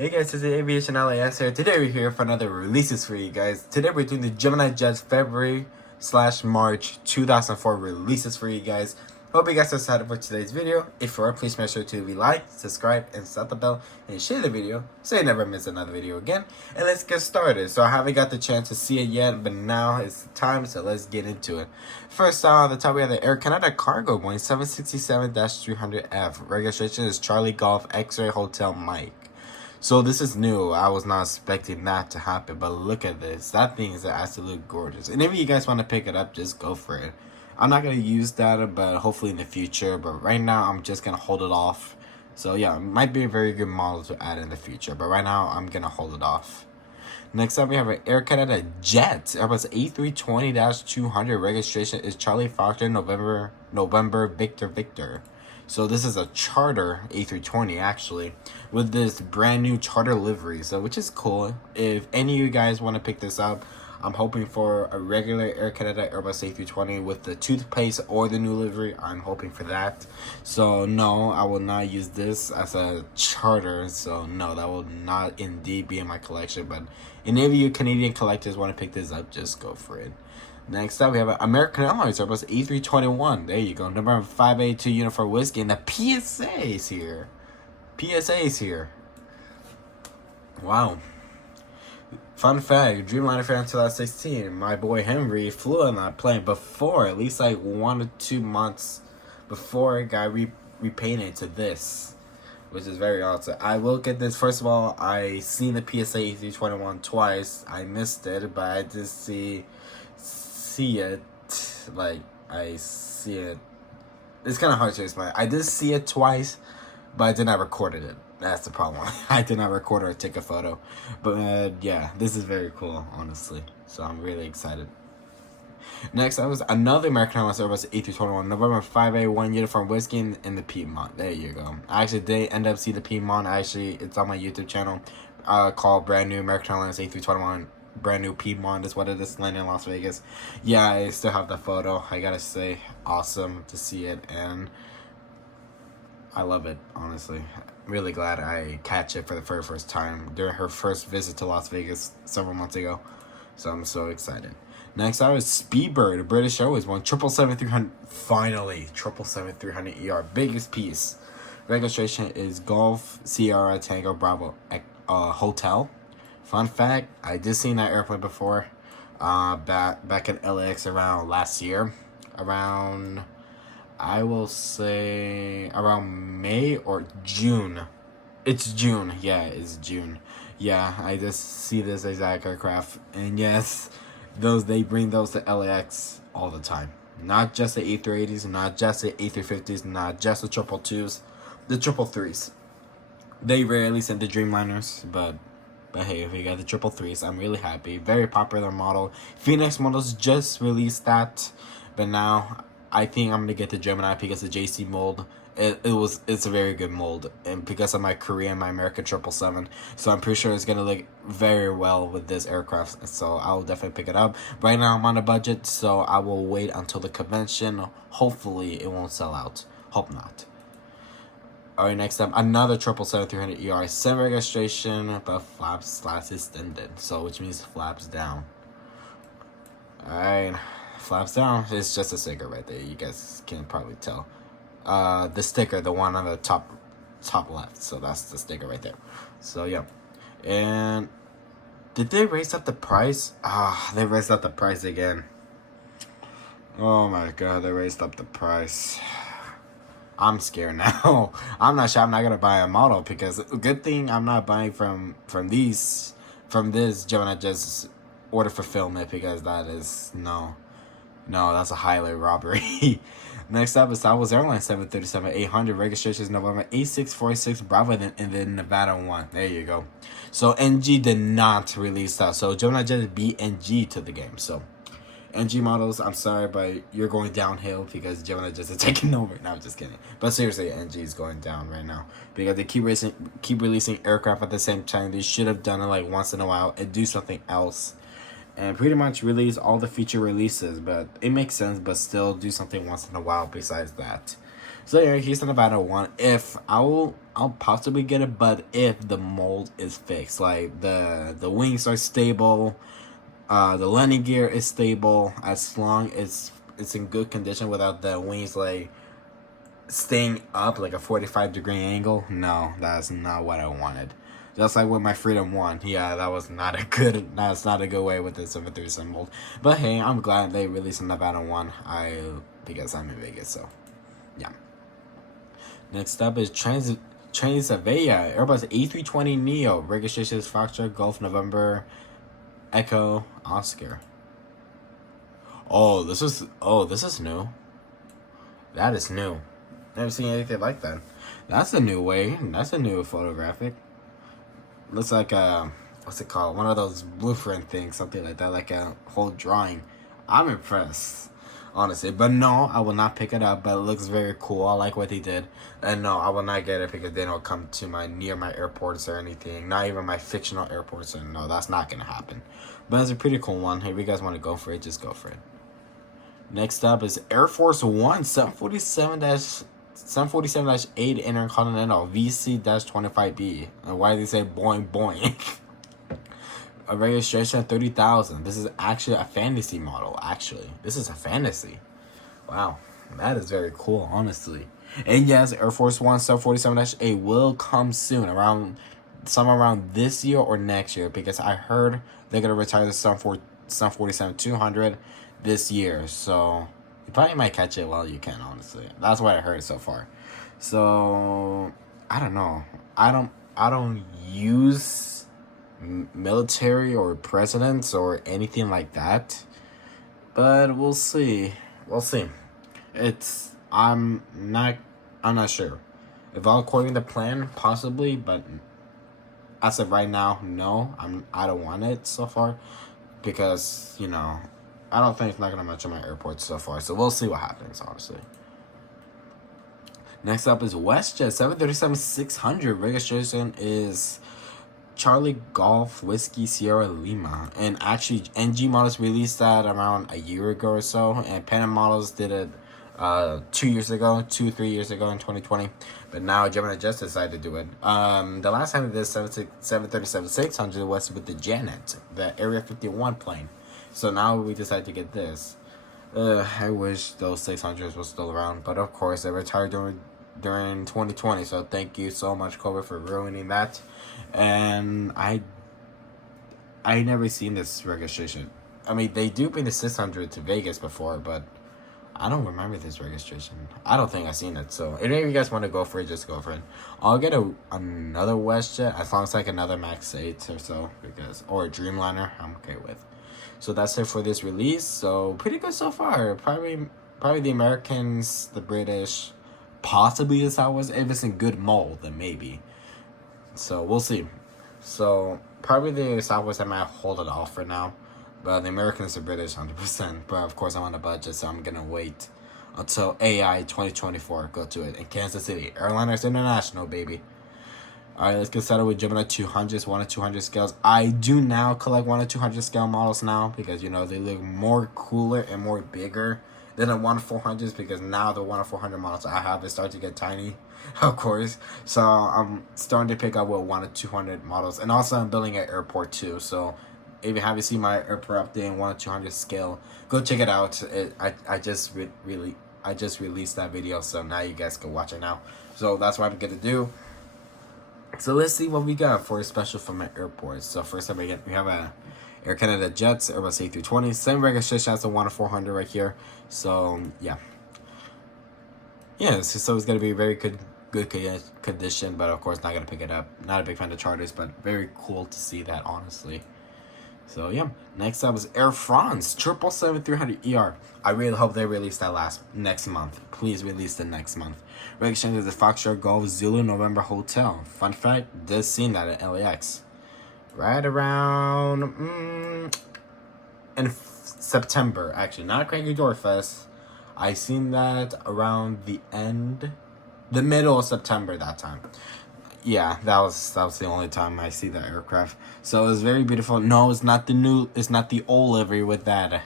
Hey guys, this is Aviation LAS here. Today we're here for another releases for you guys. Today we're doing the Gemini Jets February/March 2004 releases for you guys. Hope you guys are excited for today's video. If you are, please make sure to like, subscribe, and set the bell and share the video so you never miss another video again. And let's get started. So I haven't got the chance to see it yet, but now it's time, so let's get into it. First on the top we have the Air Canada Cargo Boeing 767-300F. Registration is Charlie Golf X-Ray Hotel Mike. So this is new. I was not expecting that to happen, but look at this. That thing is absolutely gorgeous. And if you guys want to pick it up, just go for it. I'm not going to use that, but hopefully in the future. But right now, I'm just going to hold it off. So yeah, it might be a very good model to add in the future. But right now, I'm going to hold it off. Next up, we have an Air Canada Jet. Airbus A320-200. Registration is Charlie Foxtrot November Victor. So this is a charter A320 actually, with this brand new charter livery, so which is cool. If any of you guys want to pick this up, I'm hoping for a regular Air Canada Airbus A320 with the toothpaste or the new livery. I'm hoping for that. So no, I will not use this as a charter. So no, that will not indeed be in my collection. But any of you Canadian collectors want to pick this up, just go for it. Next up, we have an American Airlines Airbus A321. There you go. Number 582 Uniform Whiskey. And the PSA is here. PSA is here. Wow. Fun fact, Dreamliner fan 2016. My boy Henry flew on that plane before, at least like 1 or 2 months before it got repainted to this, which is very awesome. I will get this. First of all, I seen the PSA A321 twice. I missed it, but I did see it. Like, I see it. It's kind of hard to explain. I did see it twice, but I did not record it. That's the problem. I did not record or take a photo. But yeah, this is very cool, honestly. So I'm really excited. Next, I was another American Airlines Airbus A321, November 581 Uniform Whiskey in the Piedmont. There you go. I actually did end up see the Piedmont. It's on my YouTube channel called Brand New American Airlines A321. Brand new Piedmont is what it is, landing in Las Vegas. Yeah, I still have the photo. I gotta say, awesome to see it, and I love it, honestly. I'm really glad I catch it for the very first time during her first visit to Las Vegas several months ago. So I'm so excited. Next out is Speedbird, British Airways, 777-300. Finally, 777-300ER, biggest piece. Registration is Golf Sierra Tango Bravo Hotel. Fun fact, I did see that airplane before, back in LAX around last year, around, I will say, around May or June. It's June, yeah, it's June. Yeah, I just see this exact aircraft, and yes, they bring those to LAX all the time. Not just the A380s, not just the A350s, not just the 222s, the 333s. They rarely send the Dreamliners, but hey, if you got the 333s, I'm really happy. Very popular model. Phoenix models just released that, but now I think I'm gonna get the Gemini because the JC mold. It's a very good mold, and because of my Korean, my American 777, so I'm pretty sure it's gonna look very well with this aircraft. So I'll definitely pick it up. Right now I'm on a budget, so I will wait until the convention. Hopefully it won't sell out. Hope not. Alright, next up, another 777-300ER, same registration, but flaps / extended, so which means flaps down. Alright, flaps down. It's just a sticker right there. You guys can probably tell. The sticker, the one on the top left. So that's the sticker right there. So yeah, and did they raise up the price? They raised up the price again. Oh my god, they raised up the price. I'm scared now. I'm not sure I'm not gonna buy a model, because good thing I'm not buying from this Gemini just order fulfillment, because that is no, that's a highway robbery. Next up is Southwest Airlines 737-800. Registration is November 8646 Bravo in the Nevada one. There you go. So NG did not release that. So Gemini just beat NG to the game. So NG models, I'm sorry, but you're going downhill because Gemini just is taking over. No, I'm just kidding. But seriously, NG is going down right now because they keep releasing aircraft at the same time. They should have done it like once in a while and do something else, and pretty much release all the feature releases. But it makes sense, but still do something once in a while besides that. So yeah, he's the Nevada one. If I'll possibly get it, but if the mold is fixed, like the wings are stable, the landing gear is stable, as long as it's in good condition without the wings like staying up like a 45-degree angle. No, that's not what I wanted. Just like with my Freedom 1. Yeah, that's not a good way with the 737 mold. But hey, I'm glad they released a Nevada 1. Because I'm in Vegas, so yeah. Next up is Transavia Airbus A320neo. Registration is Foxtrot Golf November Echo Oscar. This is new. That is new. Never seen anything like that. That's a new way. That's a new photographic. Looks like what's it called? One of those blueprint things, something like that, like a whole drawing. I'm impressed, honestly. But no, I will not pick it up. But it looks very cool. I like what they did. And no, I will not get it because they don't come to near my airports or anything. Not even my fictional airports. And no, that's not gonna happen. But it's a pretty cool one. If you guys want to go for it, just go for it. Next up is Air Force One 747-8 Intercontinental VC-25B. And why do they say boing boing? A registration of 30,000. This is actually a fantasy model. This is a fantasy. Wow, that is very cool, honestly. And yes, Air Force One 747-8 will come soon, around this year or next year, because I heard they're gonna retire the 747-200 this year. So you probably might catch it while you can, honestly. That's what I heard so far. So I don't know. I don't use military or presidents or anything like that. But we'll see. I'm not sure. If all according to plan, possibly, but as of right now, no. I don't want it so far. Because, I don't think it's not gonna match on my airports so far. So we'll see what happens, honestly. Next up is WestJet 737-600. Registration is Charlie Golf Whiskey Sierra Lima. And actually, NG Models released that around a year ago or so. And Panda Models did it 3 years ago in 2020. But now Gemini just decided to do it. The last time they did 737-600 was with the Janet, the Area 51 plane. So now we decided to get this. I wish those 600s were still around. But of course, they retired during 2020. So thank you so much, COVID, for ruining that. And I never seen this registration. I mean, they do bring the 600 to Vegas before, but I don't remember this registration. I don't think I've seen it. So if any of you guys want to go for it, just go for it. I'll get another WestJet as long as like another Max 8 or so, or a Dreamliner, I'm okay with. So that's it for this release. So pretty good so far. Probably the Americans, the British, possibly the Southwest. If it's in good mold, then maybe. So we'll see. So probably the Southwest, I might hold it off for now. But the Americans are British 100%. But of course I'm on a budget, so I'm gonna wait until AI 2024. Go to it in Kansas City. Airliners International, baby. Alright, let's get started with Gemini 200s, 1 to 200 scales. I do now collect 1 to 200 scale models now because, they look more cooler and more bigger than the 1 to 400s, because now the 1 to 400 models I have is starting to get tiny, of course. So I'm starting to pick up with 1 to 200 models. And also I'm building an airport too. So if you haven't seen my airport update in 1 to 200 scale, go check it out. I just released that video, so now you guys can watch it now. So that's what I'm going to do. So let's see what we got for a special from my airports. So first up, we have a Air Canada Jets, Airbus A320, same registration as the 1 to 400 right here. So yeah, so it's gonna be very good condition, but of course not gonna pick it up. Not a big fan of charters, but very cool to see that, honestly. So yeah, next up is Air France 777-300ER. I really hope they release that next month. Please release the next month. Registration is the Foxtrot Golf Zulu November Hotel. Fun fact, just seen that at LAX. Right around in September, actually, not Cranky Door Fest. I seen that around the middle of September that time. Yeah, that was the only time I see that aircraft. So it was very beautiful. No, it's not the old livery with that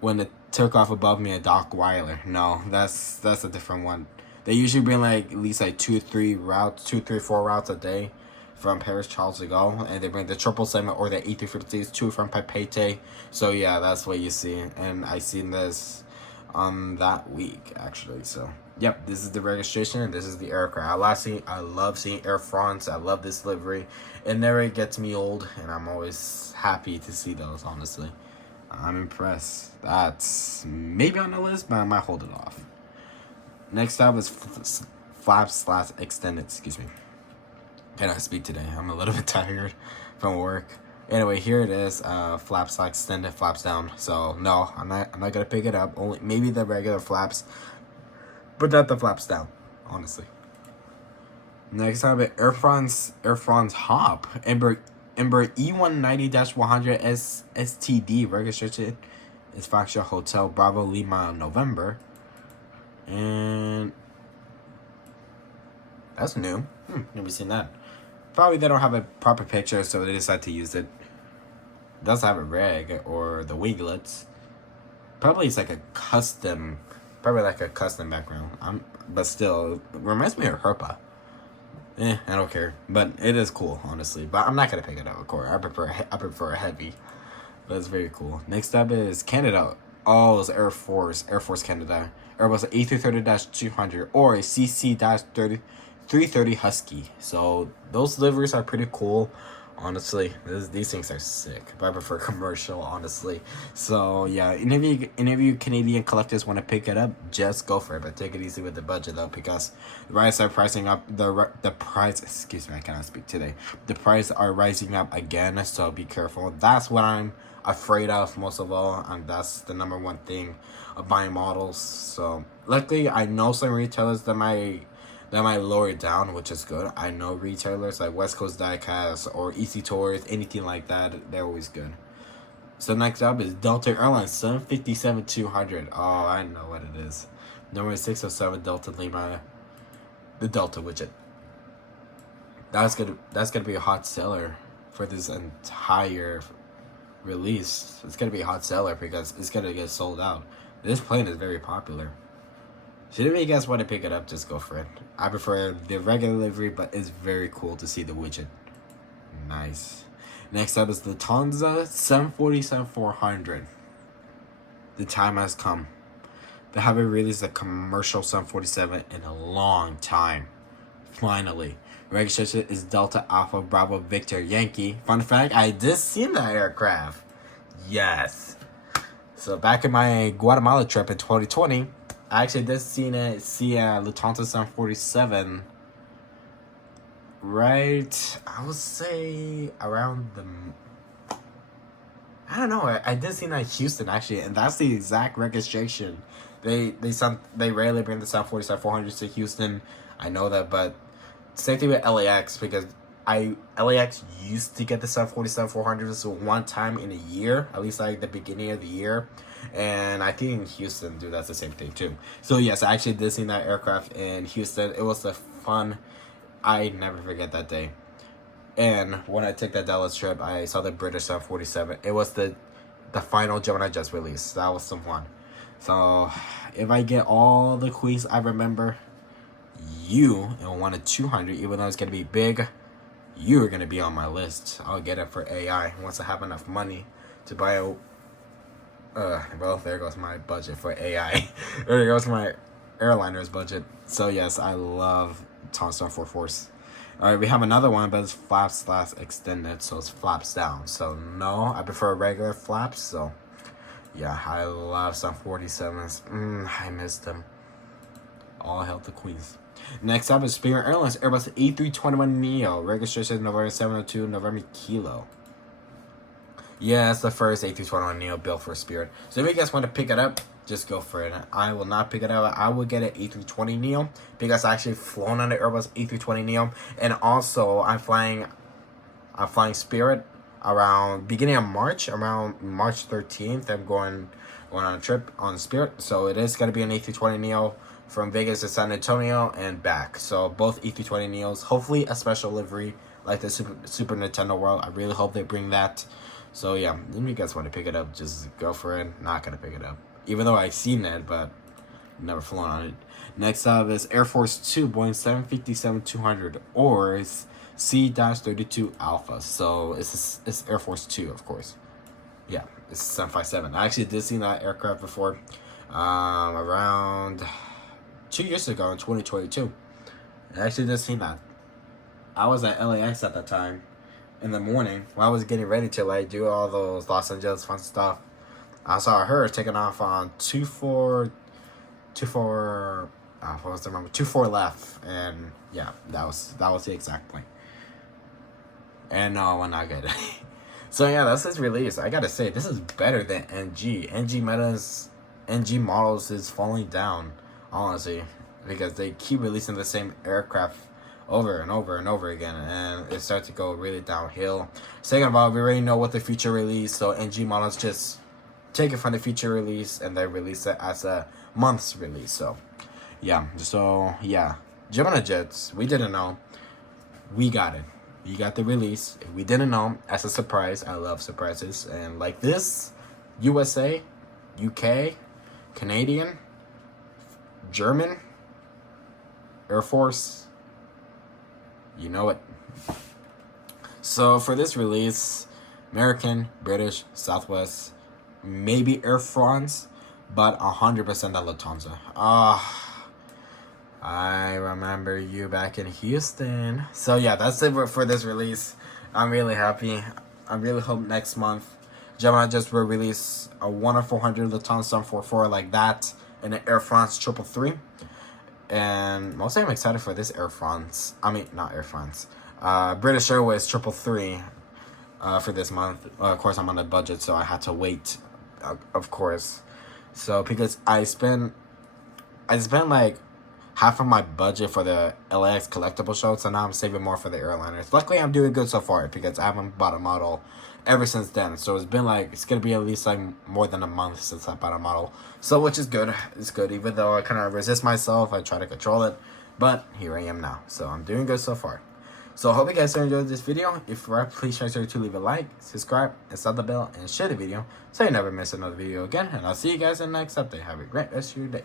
when it took off above me a Doc Weiler. No, that's a different one. They usually bring like at least like 4 routes a day from Paris Charles de Gaulle, and they bring the 777 or the A350s, 2 from Papeete. So yeah, that's what you see, and I seen this that week actually. So yep, this is the registration and this is the aircraft. I love seeing Air France. I love this livery. It never gets me old, and I'm always happy to see those. Honestly, I'm impressed. That's maybe on the list, but I might hold it off. Next up is flaps/extended. Excuse me. Cannot speak today. I'm a little bit tired from work. Anyway, here it is. Flaps/extended, flaps down. So no, I'm not gonna pick it up. Only maybe the regular flaps, but not the flaps down. Honestly. Next up, Air France Hop Ember E190-100 STD registered is Factual Hotel Bravo Lima November, and that's new. Never seen that. Probably they don't have a proper picture, so they decide to use it. It does have a reg or the winglets. Probably it's like a custom background. But still, it reminds me of Herpa. I don't care, but it is cool, honestly. But I'm not gonna pick it up, of course. I prefer a heavy. But it's very cool. Next up is Canada. Oh, it's Air Force Canada. Airbus A330-200 or a CC-330 Husky. So those liveries are pretty cool. Honestly, these things are sick, but I prefer commercial, honestly. So yeah, any of you Canadian collectors want to pick it up, just go for it. But take it easy with the budget though, because the price are pricing up. The price, excuse me, I cannot speak today. The price are rising up again, so be careful. That's what I'm afraid of most of all, and that's the number one thing of buying models. So luckily, I know some retailers that might lower it down, which is good. I know retailers like West Coast Diecast or EC Tours, anything like that, they're always good. So next up is Delta Airlines 757-200. Oh, I know what it is. Number 607 Delta Lima, the Delta widget. That's gonna be a hot seller for this entire release. It's gonna be a hot seller because it's gonna get sold out. This plane is very popular. So if you guys want to pick it up, just go for it. I prefer the regular livery, but it's very cool to see the widget. Nice. Next up is the Lufthansa 747-400. The time has come. They haven't released a commercial 747 in a long time. Finally. Registration is Delta Alpha Bravo Victor Yankee. Fun fact, I did see that aircraft. Yes. So back in my Guatemala trip in 2020, I actually did see a Lufthansa 747 right, I would say around I don't know, I did see that in Houston actually, and that's the exact registration. They rarely bring the 747-400 to Houston, I know that, but same thing with LAX, because LAX used to get the 747-400s one time in a year, at least like the beginning of the year. And I think in Houston, dude, that's the same thing too. So yes, I actually did see that aircraft in Houston. It was a fun. I never forget that day. And when I took that Dallas trip, I saw the British 747. It was the final Gemini just released. That was some fun. So if I get all the queens I remember, you and want a 200, even though it's gonna be big, you're gonna be on my list. I'll get it for AI once I have enough money to buy a. Well, there goes my budget for AI. There goes my airliner's budget. So yes, I love Lufthansa 444s. Alright, we have another one, but it's flaps/extended, so it's flaps down. So no, I prefer regular flaps. So yeah, I love some 47s. I miss them. All hail to Queens. Next up is Spirit Airlines Airbus A321neo. Registration November 702 November Kilo. Yeah, it's the first A321neo built for Spirit. So if you guys want to pick it up, just go for it. I will not pick it up. I will get an A320neo because I actually flown on the Airbus A320neo, and also I'm flying Spirit around beginning of March, around March 13th. I'm going on a trip on Spirit, so it is gonna be an A320neo from Vegas to San Antonio and back. So both A320neos, hopefully a special livery like the Super Nintendo World. I really hope they bring that. So yeah, if you guys want to pick it up, just go for it. Not gonna pick it up, even though I've seen it, but Never flown on it. Next up is Air Force 2 Boeing 757-200 or it's C-32 Alpha. So it's Air Force 2, of course. Yeah, it's 757. I actually did see that aircraft before, around 2 years ago in 2022. I actually did see that. I was at LAX at that time in the morning while I was getting ready to like do all those Los Angeles fun stuff. I saw her taking off on 24 what was the number? 24 left, and yeah, that was the exact point. And no, we're not good. So yeah, that's his release. I gotta say, this is better than NG. NG models is falling down, honestly, because they keep releasing the same aircraft over and over and over again, and it starts to go really downhill. Second of all, we already know what the future release, so NG models just take it from the future release and they release it as a month's release. So yeah, Gemini jets, we didn't know, we got it. You got the release. If we didn't know, as a surprise. I love surprises, and like this, USA, UK, Canadian, German, Air Force, you know it. So for this release, American, British, Southwest, maybe Air France, but 100% at Lufthansa. I remember you back in Houston. So yeah, that's it for this release. I'm really happy. I really hope next month Gemini just will release a 1-400 Lufthansa 744 like that, and an Air France 333. And mostly I'm excited for this Air France. I mean, not Air France. British Airways 333 for this month. Of course, I'm on a budget, so I had to wait. Of course. So because I spent like half of my budget for the LAX collectible show, so now I'm saving more for the airliners. Luckily, I'm doing good so far because I haven't bought a model ever since then. So it's gonna be at least like more than a month since I bought a model. So which is good. It's good, even though I kind of resist myself. I try to control it, but here I am now. So I'm doing good so far. So I hope you guys enjoyed this video. If you are, please make sure to leave a like, subscribe, and start the bell, and share the video so you never miss another video again. And I'll see you guys in the next update. Have a great rest of your day.